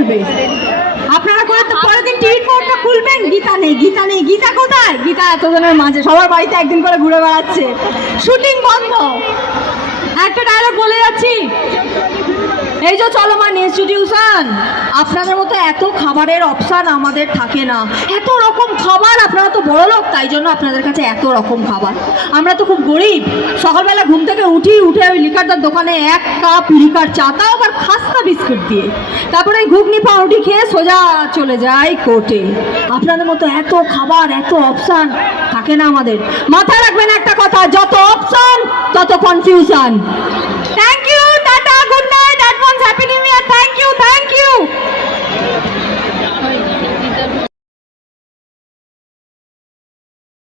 করবে? আপনারা পরের দিন টিভি খবরটা খুলবেন, গীতা নেই, গীতা নেই, গীতা কোথায়? গীতা এতজনের মাঝে সবার বাড়িতে একদিন করে ঘুরে বেড়াচ্ছে, শুটিং বন্ধ। একটা ডায়লগ বলে যাচ্ছি, এই যে চলমান ইনস্টিটিউশন, আপনাদের মতো এত খাবারের অপশান আমাদের থাকে না, এত রকম খাবার। আপনারা তো বড় লোক, তাই জন্য আপনাদের কাছে এত রকম খাবার। আমরা তো খুব গরিব, সকালবেলা ঘুম থেকে উঠে ওই লিকারদার দোকানে 1 কাপ লিকার চা, তাও আবার খাস্তা বিস্কুট দিয়ে, তারপরে ঘুগনি পাউরুটি খেয়ে সোজা চলে যায় কোর্টে। আপনাদের মতো এত খাবার, এত অপশান থাকে না আমাদের। মাথায় রাখবেন একটা কথা, যত অপশান তত কনফিউশন। Thank you.